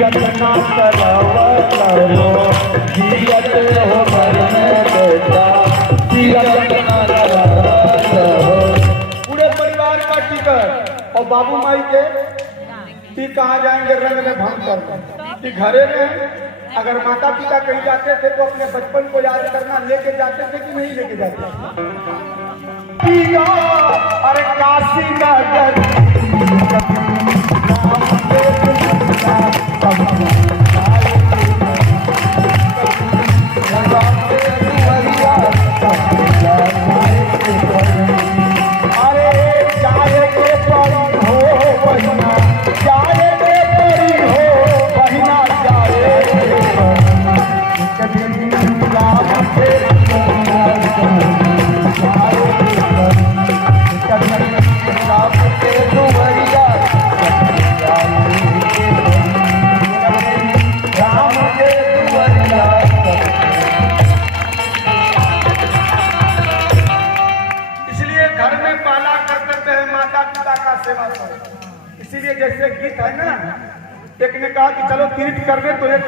तीरथ ना करवलो जियत हो मरने देता तीरथ ना करवलो। पूरे परिवार का टिकट और बाबू माई के कि कहाँ जाएंगे रंग में भंग कर कि घरे में अगर माता पिता कहीं जाते थे तो अपने बचपन को याद करना लेके जाते थे कि नहीं लेके जाते? अरे काशी नगर सेवा करो। इसीलिए जैसे गीत है ना, एक ने कहा कि चलो तीर्थ करने तो एक